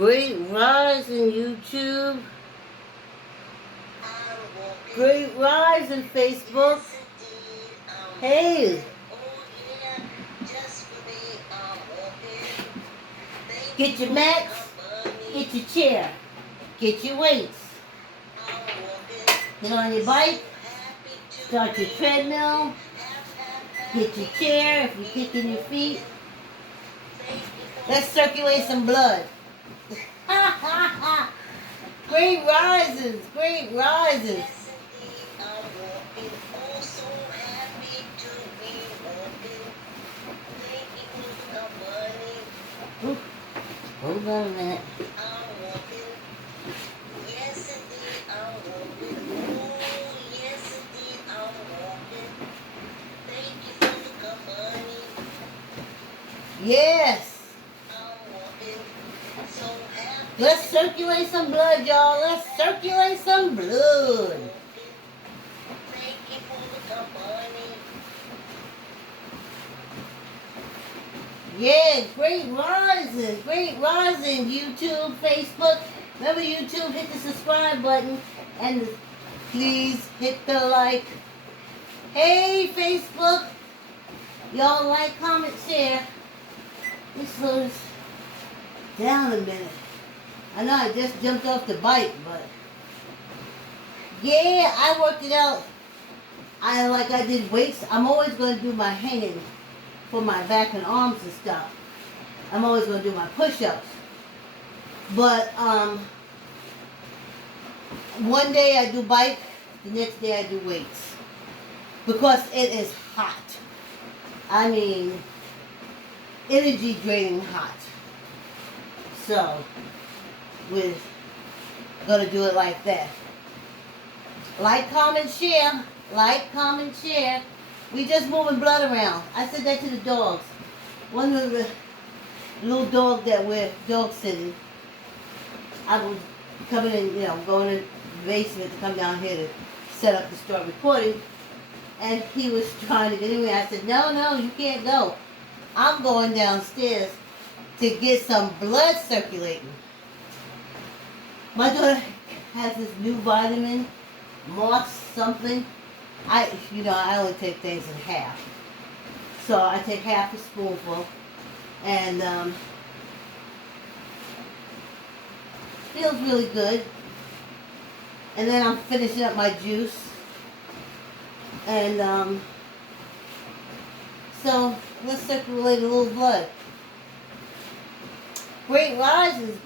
Great rise in YouTube. Great rise in Facebook. Hey, get your mats, get your chair, get your weights. Get on your bike, start your treadmill, get your chair if you're kicking your feet. Let's circulate some blood. Great rises, great rises. Ooh, hold on a minute. Yes. Let's circulate some blood, y'all. Let's circulate some blood. Yeah, great rising, YouTube, Facebook. Remember YouTube, hit the subscribe button and please hit the like. Hey, Facebook. Y'all like, comment, share. Let's slow this down a minute. I know I just jumped off the bike, but yeah, I worked it out. I did weights. I'm always going to do my hanging for my back and arms and stuff. I'm always going to do my push-ups. But one day I do bike, the next day I do weights. Because it is hot. I mean, energy draining hot. So, we're going to do it like that. Like, comment, share. Like, comment, share. We just moving blood around. I said that to the dogs. One of the little dog that we're dog sitting, I was coming in, going in the basement to come down here to set up to start recording. And he was trying to get in there. I said, no, you can't go. I'm going downstairs to get some blood circulating. My daughter has this new vitamin, moss something. I only take things in half. So I take half a spoonful and feels really good. And then I'm finishing up my juice. And so let's circulate a little blood. Great rises.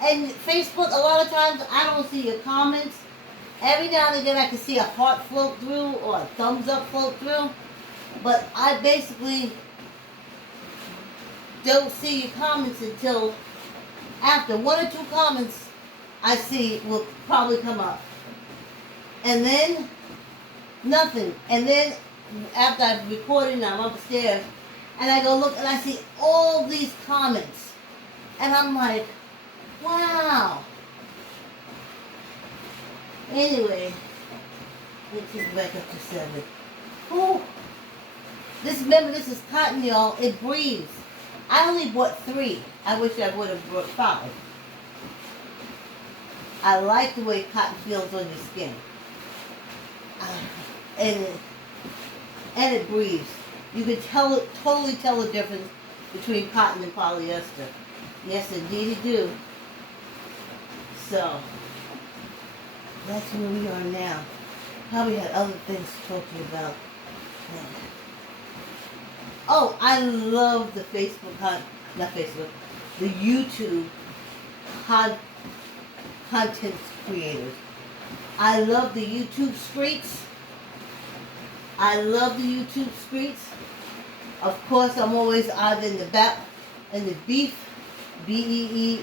And Facebook, a lot of times I don't see your comments. Every now and again I can see a heart float through or a thumbs up float through. But I basically don't see your comments until after one or two comments I see will probably come up. And then nothing. And then after I've recorded and I'm upstairs and I go look and I see all these comments. And I'm like, wow. Anyway, let's get back up to 7. Whew. Remember, this is cotton, y'all. It breathes. I only bought 3. I wish I would have bought 5. I like the way cotton feels on your skin. And it breathes. You can totally tell the difference between cotton and polyester. Yes, indeed you do. So, that's where we are now. Probably had other things to talk to you about. Oh, I love the the YouTube content creators. I love the YouTube streaks. Of course, I'm always either in the beef, B-E-E-F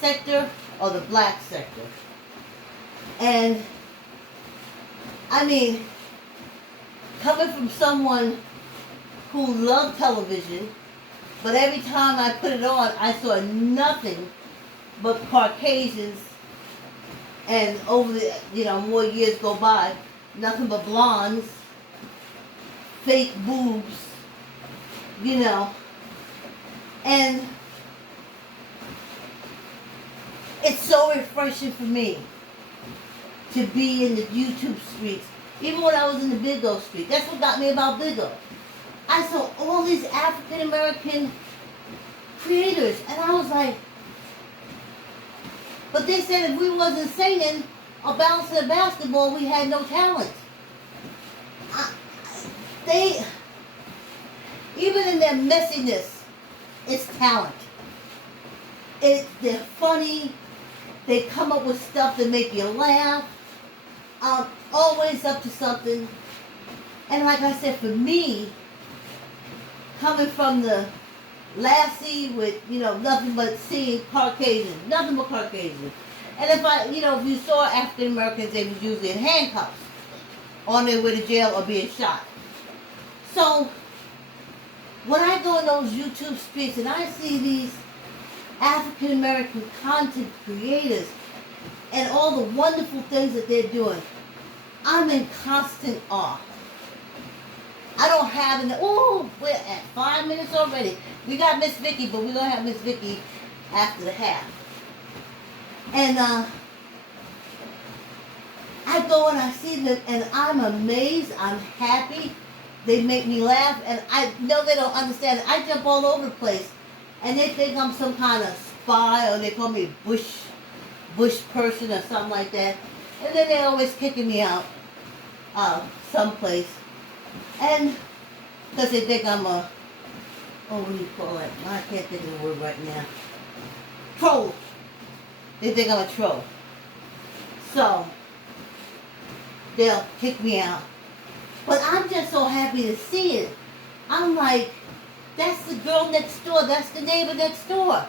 sector or the black sector. And, I mean, coming from someone who loved television, but every time I put it on, I saw nothing but Caucasians, and over the, more years go by, nothing but blondes, fake boobs, And it's so refreshing for me to be in the YouTube streets. Even when I was in the Big O street. That's what got me about Big O. I saw all these African American creators. And I was like, but they said if we wasn't singing or bouncing a basketball, we had no talent. Even in their messiness, it's talent. They're funny. They come up with stuff that make you laugh. Always up to something. And like I said, for me, coming from the lassie with, nothing but seeing Caucasian, nothing but Caucasian. And if you saw African Americans, they was usually in handcuffs, on their way to jail or being shot. So, when I go in those YouTube streets and I see these African American content creators and all the wonderful things that they're doing, I'm in constant awe. I don't have we're at 5 minutes already. We got Miss Vicky, but we're going to have Miss Vicky after the half. And I go and I see them, and I'm amazed. I'm happy. They make me laugh, and I know they don't understand it. I jump all over the place, and they think I'm some kind of spy, or they call me bush person or something like that. And then they're always kicking me out someplace. And because they think I'm what do you call it? I can't think of the word right now. Troll. They think I'm a troll. So, they'll kick me out. But I'm just so happy to see it. I'm like, that's the girl next door. That's the neighbor next door.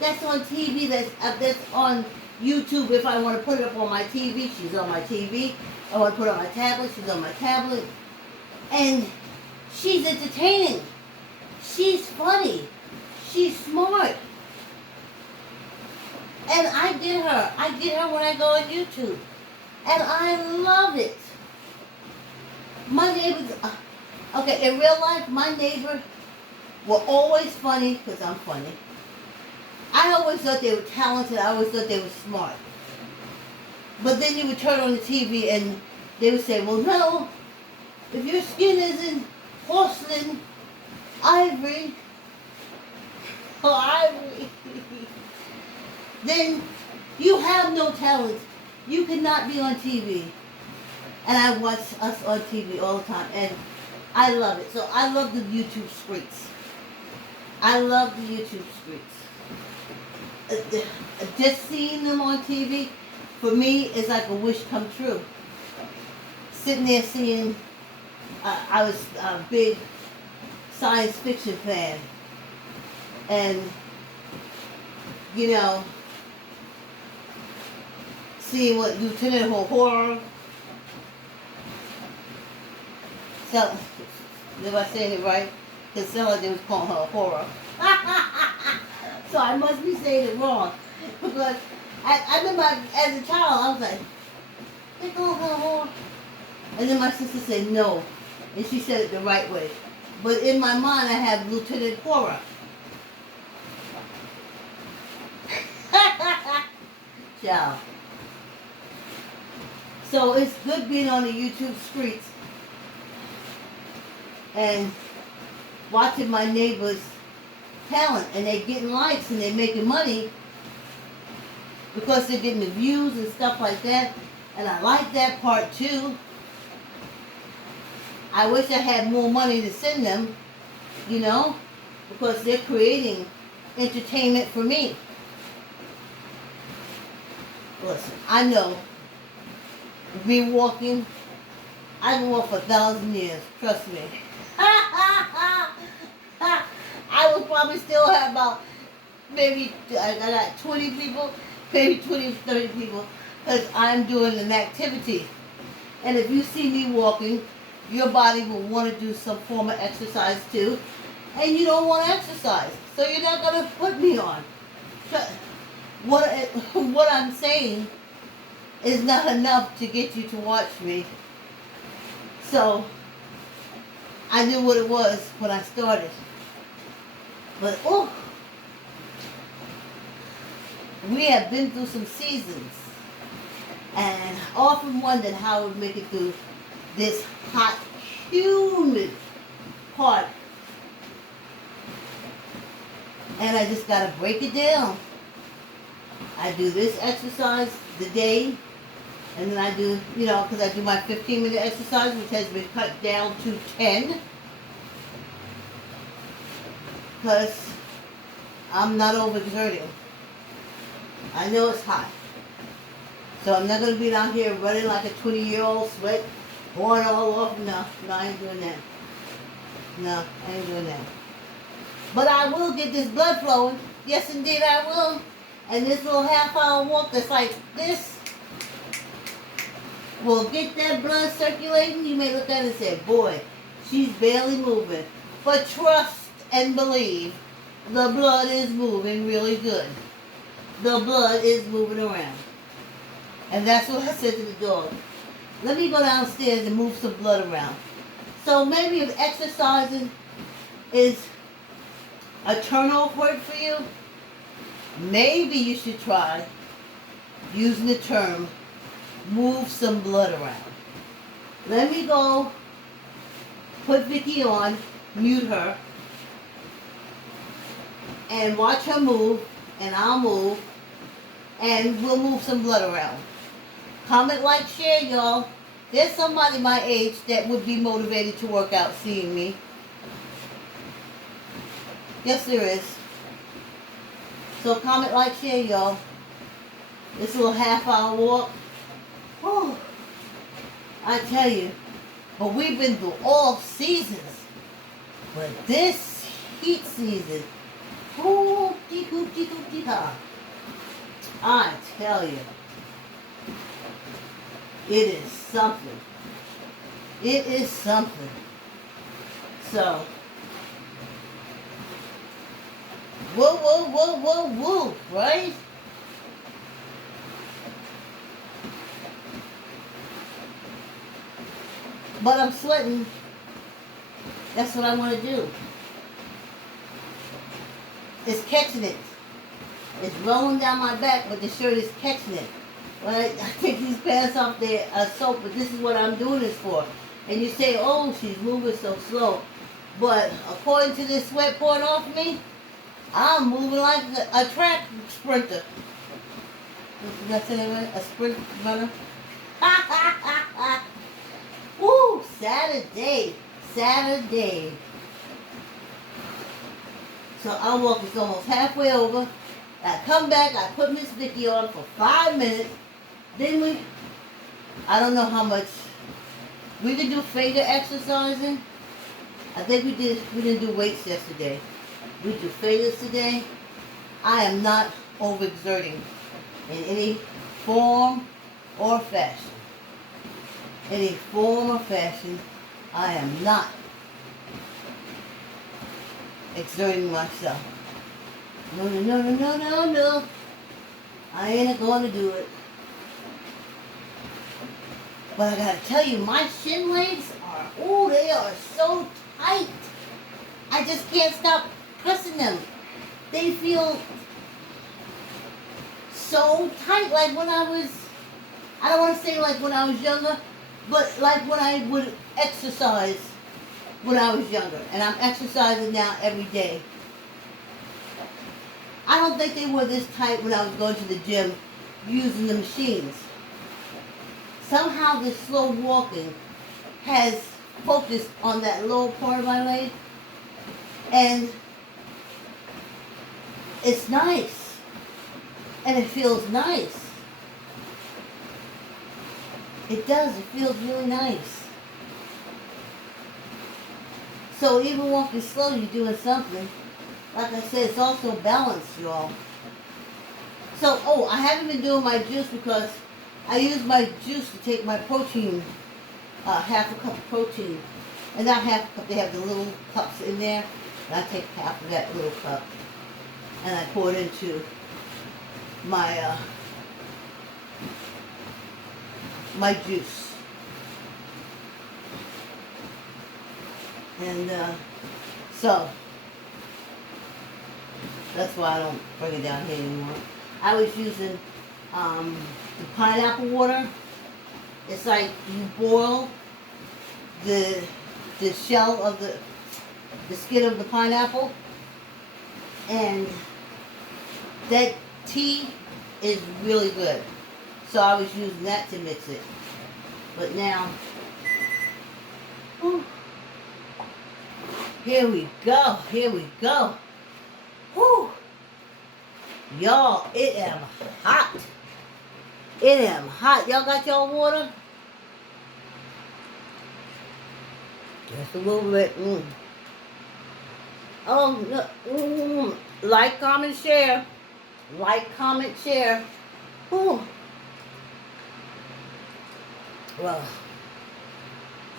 That's on TV. That's on YouTube. If I want to put it up on my TV, she's on my TV. I want to put it on my tablet, she's on my tablet. And she's entertaining. She's funny. She's smart. And I get her. I get her when I go on YouTube. And I love it. My neighbors, okay, in real life, my neighbors were always funny because I'm funny. I always thought they were talented. I always thought they were smart. But then you would turn on the TV and they would say, well, no, if your skin isn't porcelain, ivory, then you have no talent. You cannot be on TV. And I watch us on TV all the time, and I love it. So I love the YouTube streets. I love the YouTube streets. Just seeing them on TV, for me, is like a wish come true. Sitting there seeing, I was a big science fiction fan, and, seeing what Lieutenant Horror. So, if I saying it right, because somebody was calling her Horror. So I must be saying it wrong. Because I remember as a child, I was like, they call her Horror. And then my sister said no. And she said it the right way. But in my mind, I have Lieutenant Horror. Ciao. So it's good being on the YouTube streets and watching my neighbors' talent, and they're getting likes and they're making money because they're getting the views and stuff like that. And I like that part too. I wish I had more money to send them, because they're creating entertainment for me. Listen, I know, me walking, I can walk for 1,000 years, trust me. I would probably still have about, maybe, I got 20 people, maybe 20 to 30 people, because I'm doing an activity. And if you see me walking, your body will want to do some form of exercise too, and you don't want to exercise, so you're not going to put me on. What I'm saying is not enough to get you to watch me. So, I knew what it was when I started. But, we have been through some seasons, and I often wondered how we would make it through this hot, humid part. And I just gotta break it down. I do this exercise the day, and then I do, because I do my 15-minute exercise, which has been cut down to 10. Because I'm not overexerting. I know it's hot. So I'm not going to be down here running like a 20-year-old, sweat pouring all off. No, I ain't doing that. No, I ain't doing that. But I will get this blood flowing. Yes, indeed, I will. And this little half-hour walk that's like this will get that blood circulating. You may look at it and say, boy, she's barely moving. But trust and believe, the blood is moving really good. The blood is moving around. And that's what I said to the dog. Let me go downstairs and move some blood around. So maybe if exercising is a turn-off word for you, maybe you should try using the term, move some blood around. Let me go put Vicky on, mute her, and watch her move, and I'll move, and we'll move some blood around. Comment, like, share, y'all. There's somebody my age that would be motivated to work out seeing me. Yes, there is. So comment, like, share, y'all. This little half-hour walk. Oh, I tell you. But we've been through all seasons. But this heat season, hoopty, hoopty, hoopty, ha. I tell you. It is something. It is something. So, whoa, whoa, whoa, whoa, whoa, right? But I'm sweating. That's what I want to do. It's catching it. It's rolling down my back, but the shirt is catching it. When I take these pants off, they're soap, but this is what I'm doing this for. And you say, oh, she's moving so slow. But according to this sweat pouring off me, I'm moving like a track sprinter. Did I say that right? A sprint runner? Woo! Saturday. So our walk is almost halfway over. I come back, I put Miss Vicky on for 5 minutes. Then I don't know how much, we could do finger exercising. I think we didn't do weights yesterday. We do fingers today. I am not overexerting in any form or fashion. Any form or fashion, I am not exerting myself. No. I ain't going to do it. But I gotta tell you, my shin legs they are so tight. I just can't stop pressing them. They feel so tight, like when I don't want to say like when I was younger, but like when I would exercise when I was younger. And I'm exercising now every day. I don't think they were this tight when I was going to the gym using the machines. Somehow this slow walking has focused on that lower part of my leg. And it's nice. And it feels nice. It does. It feels really nice. So even walking slow, you're doing something. Like I said, it's also balanced, y'all. So, I haven't been doing my juice because I use my juice to take my protein, half a cup of protein. And not half a cup, they have the little cups in there. And I take half of that little cup. And I pour it into my, my juice. And, so, that's why I don't bring it down here anymore. I was using the pineapple water. It's like you boil the shell of the skin of the pineapple, and that tea is really good. So I was using that to mix it. But now, whew, here we go. Here we go. Whew. Y'all, it am hot. It am hot. Y'all got your water? Just a little bit. Oh, no. Like, comment, share. Like, comment, share. Whew. Well,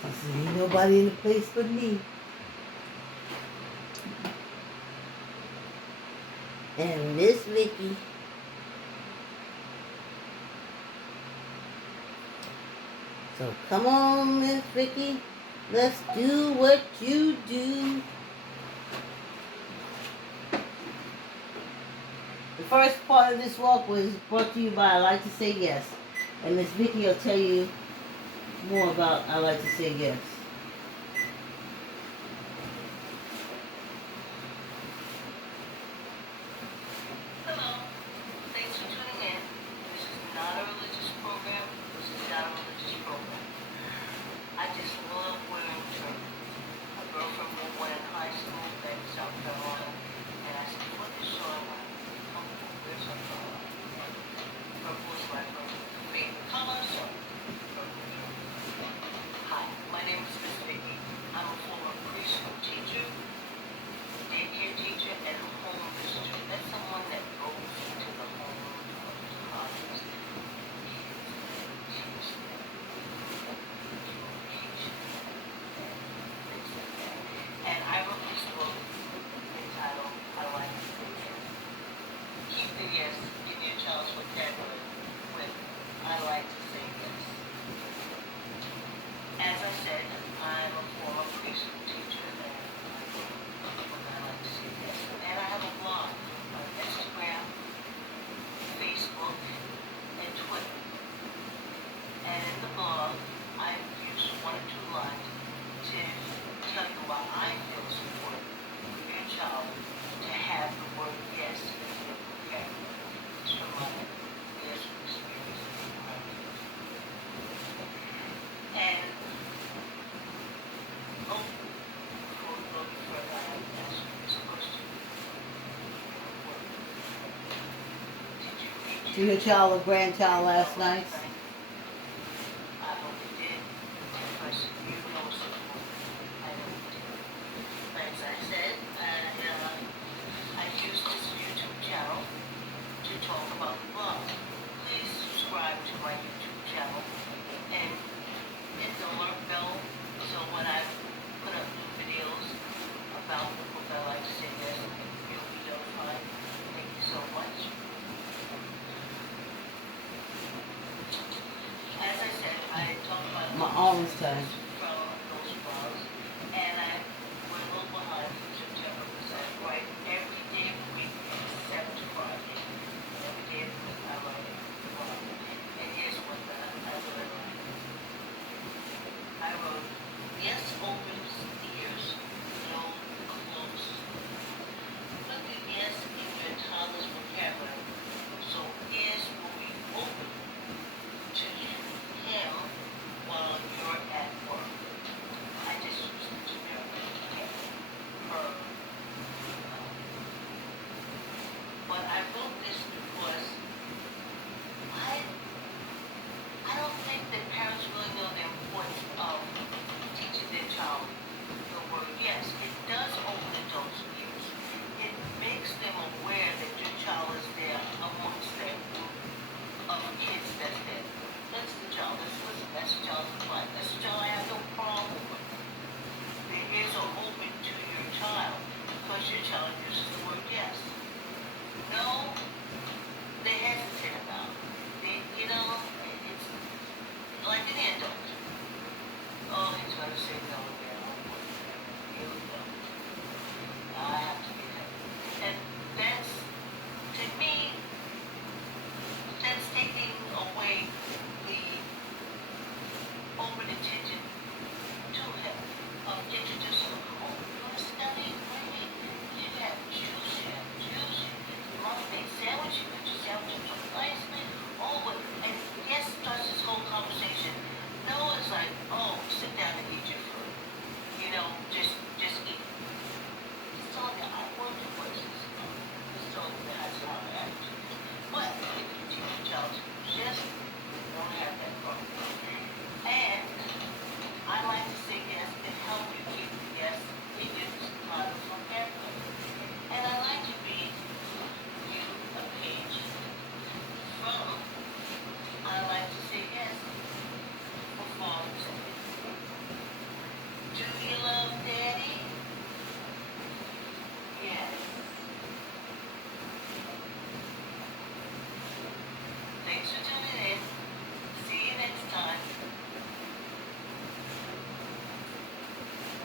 since ain't nobody in the place but me. And Miss Vicky. So come on, Miss Vicky. Let's do what you do. The first part of this walk was brought to you by I Like to Say Yes. And Miss Vicky will tell you more about I Like to Say Yes. Hello. Thanks for tuning in. This is not a religious program. This is not a religious program. I just love wearing turban. A girlfriend wore one in high school back in South Carolina, and I said, what is so I want to be comfortable with South Carolina? Purple is my favorite color, so purple is purple. Hi, my name is Miss Vicky. I'm a former preschool teacher, daycare teacher, and a home visitor. That's someone that goes into the home of the fathers, kids, and I wrote this book entitled I Like to Say Yes. Keep the yes, give your child's vocabulary with I Like to Say Yes. As I said, I'm a former preschool teacher, and I like to say yes. And I have a blog on Instagram, Facebook, and Twitter. And in the blog, I use one or two lines to tell you why I feel it's important for your child to have the word yes in their vocabulary. It's from my years of experience in my kids. And before we go any further, I have to ask you this question. Did you read To your child or grandchild last night? I hope you did. Because you know something. I know you did. As I said, I use this YouTube channel to talk about the blog. Please subscribe to my YouTube channel and hit the alert bell so when I put up new videos about the book I Like to Say Yes, you'll be notified. Thank you so much. As I said, I talked about My arm's tired. from those blogs, and we're a little behind in September because I write every day of the week except Friday. Every day of the week I write a blog. And here's what I wrote. I wrote, yes opens ears, no closes. Put the yes in your toddler's vocabulary, so ears will be open to him while you're at work.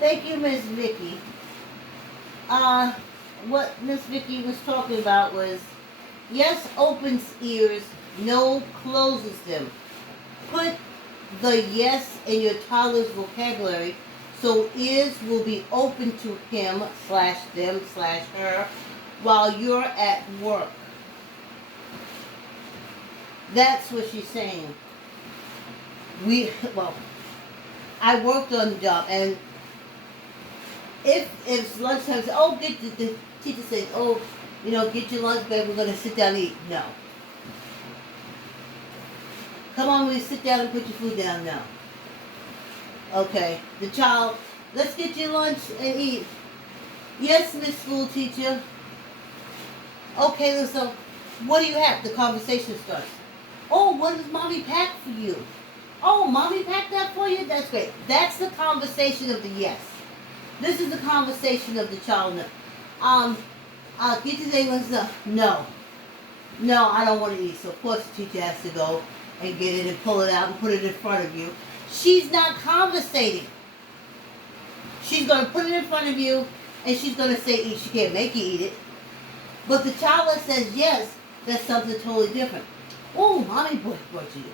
Thank you, Miss Vicky. What Miss Vicky was talking about was yes opens ears, no closes them. Put the yes in your toddler's vocabulary so ears will be open to him slash them slash her while you're at work. That's what she's saying. Well, I worked on the job, and if lunchtime, oh, the teacher says, oh, get your lunch, babe, we're going to sit down and eat. No. Come on, we sit down and put your food down. No. Okay. The child, let's get your lunch and eat. Yes, Miss School Teacher. Okay, so what do you have? The conversation starts. Oh, what does Mommy pack for you? Oh, Mommy packed that for you? That's great. That's the conversation of the yes. This is the conversation of the child. Get your thing, no. No, I don't want to eat. So, of course, the teacher has to go and get it and pull it out and put it in front of you. She's not conversating. She's going to put it in front of you and she's going to say eat. She can't make you eat it. But the child that says yes, that's something totally different. Oh, Mommy brought you.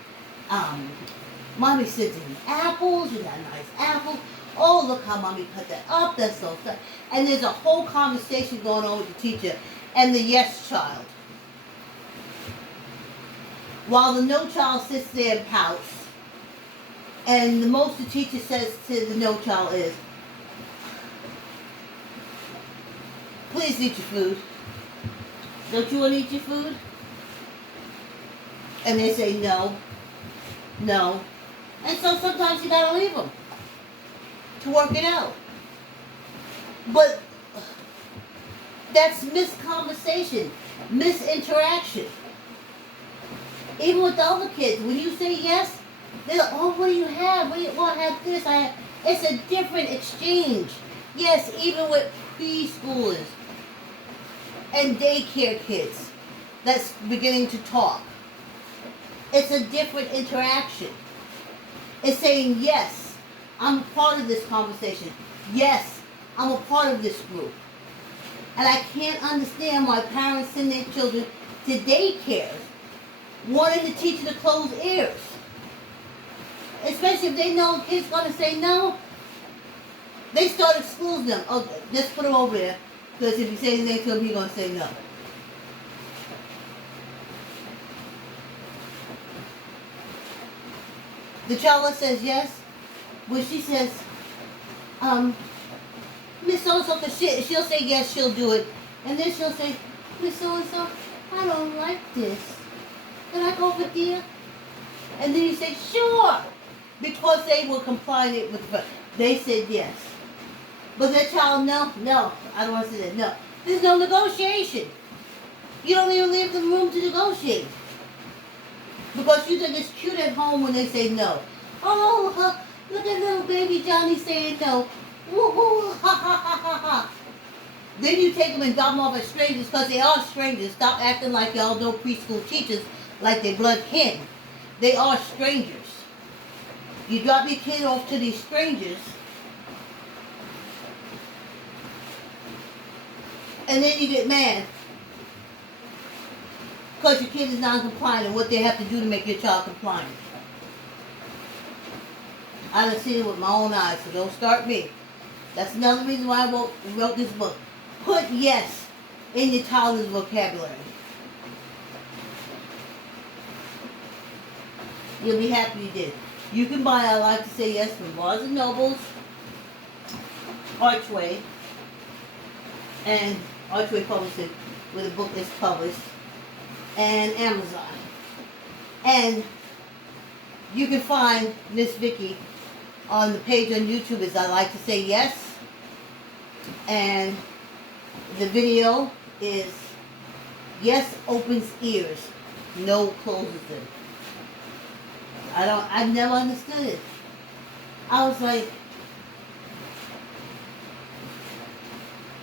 Mommy sent in apples. You got nice apples. Oh, look how Mommy cut that up. That's so good. And there's a whole conversation going on with the teacher and the yes child. While the no child sits there and pouts. And the most the teacher says to the no child is, please eat your food. Don't you want to eat your food? And they say no. No. And so sometimes you gotta leave them to work it out. But that's misconversation, misinteraction. Even with the other kids, when you say yes, they're like, oh, what do you have? Well, I have this. It's a different exchange. Yes, even with preschoolers and daycare kids that's beginning to talk. It's a different interaction. It's saying, yes, I'm part of this conversation. Yes, I'm a part of this group. And I can't understand why parents send their children to daycares wanting the teacher to close ears. Especially if they know a kid's going to say no. They start excluding them. Oh, just put them over there. Because if you say anything to him, he's going to say no. The child says yes. When she says, Miss So-and-so, because she'll say yes, she'll do it. And then she'll say, Miss So-and-so, I don't like this. Can I go over there? And then you say, sure. Because they were complying with the, they said yes. But that child, no, I don't want to say that, no. There's no negotiation. You don't even leave the room to negotiate. Because you think it's cute at home when they say no. Oh, look at little baby Johnny saying no. Woo-hoo, ha, ha, ha, ha, ha. Then you take them and drop them off as strangers because they are strangers. Stop acting like y'all know preschool teachers like they blood kin. They are strangers. You drop your kid off to these strangers and then you get mad because your kid is non-compliant and what they have to do to make your child compliant. I done seen it with my own eyes, so don't start me. That's another reason why I wrote this book. Put yes in your toddler's vocabulary. You'll be happy you did. You can buy I Like to Say Yes from Barnes & Nobles, Archway, and Archway Publishing, where the book is published, and Amazon. And you can find Miss Vicky on the page on YouTube as I Like to Say Yes. And the video is yes opens ears, no closes them. I never understood it. I was like,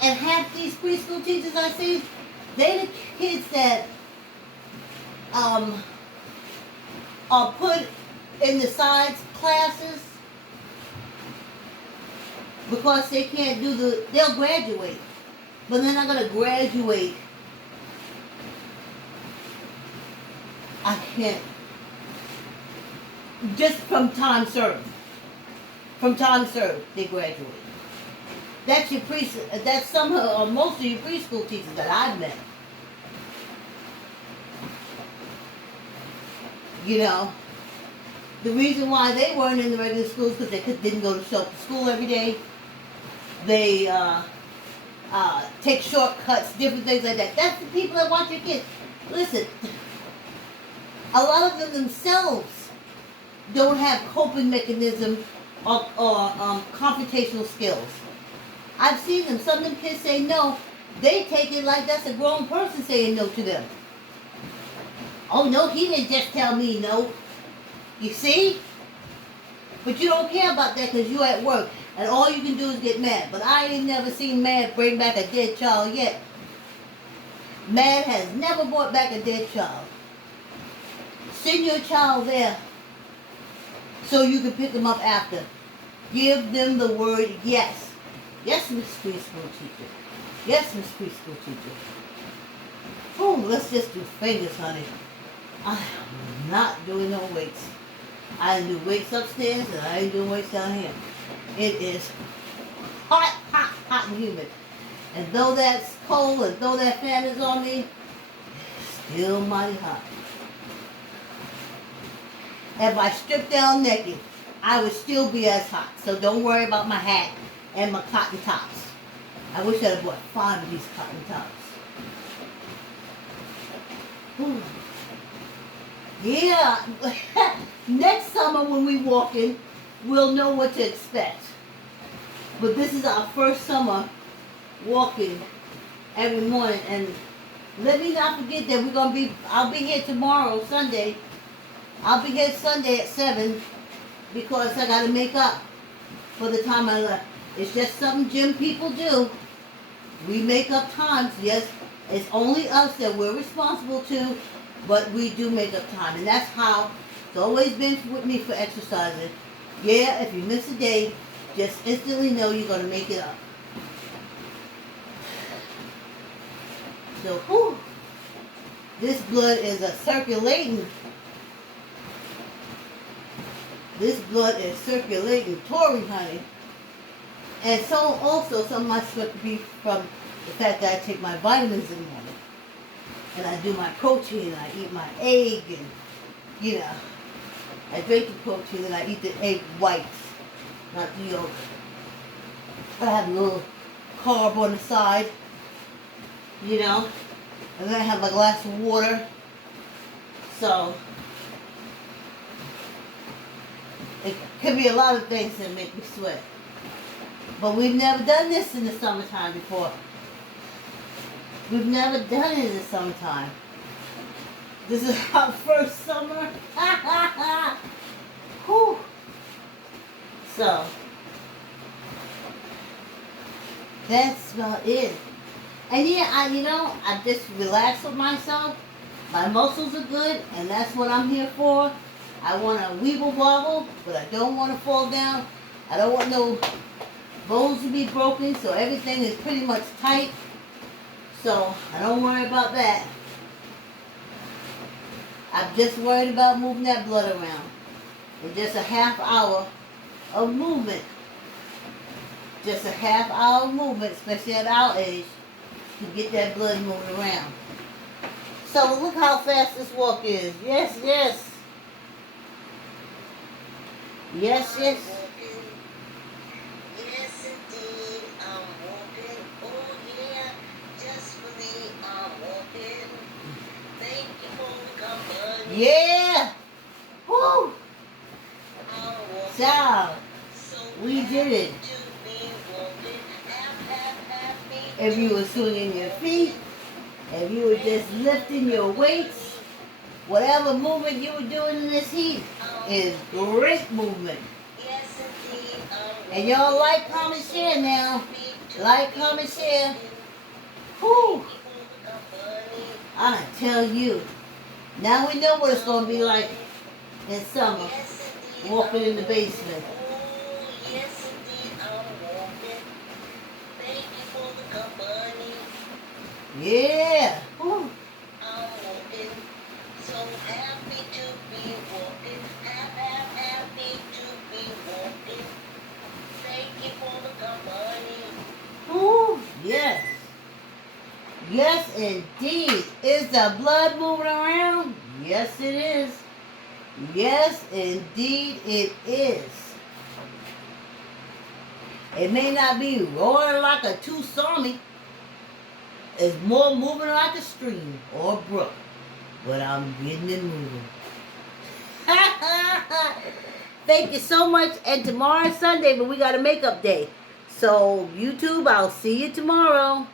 and half these preschool teachers I see, they the kids that are put in the science classes because they can't they'll graduate, but they're not going to graduate. I can't, just from time served. From time served, they graduate. That's some or most of your preschool teachers that I've met. You know, the reason why they weren't in the regular schools because they didn't go to school every day. They take shortcuts, different things like that. That's the people that want your kids. Listen, a lot of them themselves don't have coping mechanisms or confrontational skills. I've seen them. Some of them kids say no. They take it like that's a grown person saying no to them. Oh no, he didn't just tell me no. You see? But you don't care about that because you're at work. And all you can do is get mad. But I ain't never seen mad bring back a dead child yet. Mad has never brought back a dead child. Send your child there so you can pick them up after. Give them the word yes. Yes, Miss Preschool Teacher. Yes, Miss Preschool Teacher. Oh, let's just do fingers, honey. I'm not doing no weights. I do weights upstairs and I ain't doing weights down here. It is hot, hot, hot and humid. And though that's cold and though that fan is on me, it's still mighty hot. If I stripped down naked, I would still be as hot. So don't worry about my hat and my cotton tops. I wish I'd have bought 5 of these cotton tops. Whew. Yeah, next summer when we walk in, we'll know what to expect. But this is our first summer walking every morning. And let me not forget that I'll be here tomorrow, Sunday. I'll be here Sunday at 7 because I got to make up for the time I left. It's just something gym people do. We make up times. Yes, it's only us that we're responsible to, but we do make up time. And that's how it's always been with me for exercising. Yeah, if you miss a day, just instantly know you're going to make it up. So, whew, this blood is circulating. This blood is circulating, touring, honey. And so also, some of my sweat could be from the fact that I take my vitamins in the morning. And I do my protein, I eat my egg, and, you know, I drink the protein and I eat the egg whites, not the yolk. I have a little carb on the side, you know, and then I have my glass of water. So, it could be a lot of things that make me sweat. But we've never done this in the summertime before. We've never done it in the summertime. This is our first summer. Whew. So, that's about it. And yeah, I just relax with myself. My muscles are good, and that's what I'm here for. I want to weeble wobble, but I don't want to fall down. I don't want no bones to be broken, so everything is pretty much tight. So I don't worry about that. I'm just worried about moving that blood around. In just a half hour of movement. Just a half hour of movement, especially at our age, to get that blood moving around. So look how fast this walk is. Yes, yes. Yes, yes. Yes, indeed, I'm walking. Oh, yeah, just for me, I'm walking. Thank you for the company. Yeah. Woo. I'm walking. Child, So we did it. to be walking. Happy. If you were swinging your feet, if you were just lifting your weights, whatever movement you were doing in this heat is great movement. Yes, indeed, And y'all like, comment, share now. Like, comment, share. Whew. I tell you. Now we know what it's going to be like in summer, walking in the basement. Oh, yes, indeed, I'm walking. Yeah. Ooh. I'm walking, so happy to be walking. Happy to be walking. Thank you for the company. Ooh. Yes. Yes, indeed. Is the blood moving around? Yes, it is. Yes, indeed, it is. It may not be roaring like a tsunami. It's more moving like a stream or a brook. But I'm getting it moving. Thank you so much. And tomorrow's Sunday, but we got a makeup day. So, YouTube, I'll see you tomorrow.